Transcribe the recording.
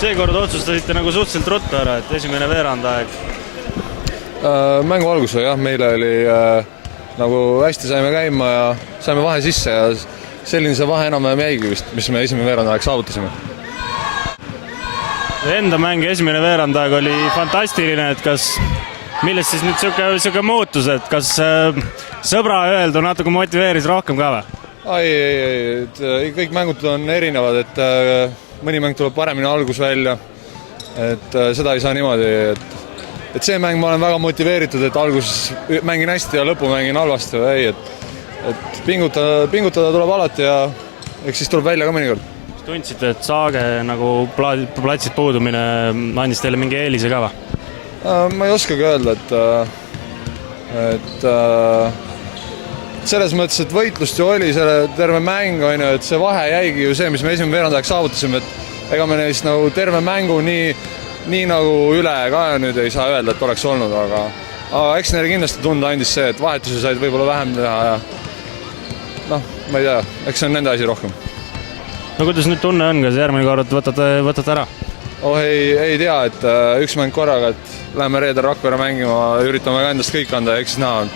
Seekord otsustasite nagu suhteliselt ruttu ära, et esimene veerandaeg. Mängu algus jah, meile oli nagu hästi saime käima ja saime vahe sisse ja selline see vahe enam-vähem jäigi vist, mis me esimene veerandaeg saavutasime. Enda mäng esimene veerandaeg oli fantastiline, et millest siis nüüd siuke muutus, et kas sõbra öeldu natuke motiveeris rohkem ka või? Ei, kõik mängud on erinevad, et mõni mäng tuleb paremini algus välja, et seda ei saa niimoodi, et see mäng ma olen väga motiveeritud, et alguses mängin hästi ja lõpu mängin halvasti, et pingutada tuleb alati ja eks siis tuleb välja ka mõnikord. Tundsite, et Saage nagu platsid puudumine andis teile mingi eelise ka või? Ma ei oskagi öelda, et selles mõttes, et võitlust ju oli selle terve mäng, et see vahe jäigi ju see, mis me esimene veerandaeg saavutasime, et ega me neist nagu terve mängu nii nagu üle ka nüüd ei saa öelda, et oleks olnud, aga eks neile kindlasti tunda andis see, et vahetusi said võib-olla vähem teha ja ma ei tea, eks see on nende asi rohkem. No kuidas nüüd tunne on, kas järgmine kord võtate ära? Ei tea, et üks mäng korraga, et läheme reedel Rakvere mängima, üritame ka endast kõik anda ja eks siis näha on.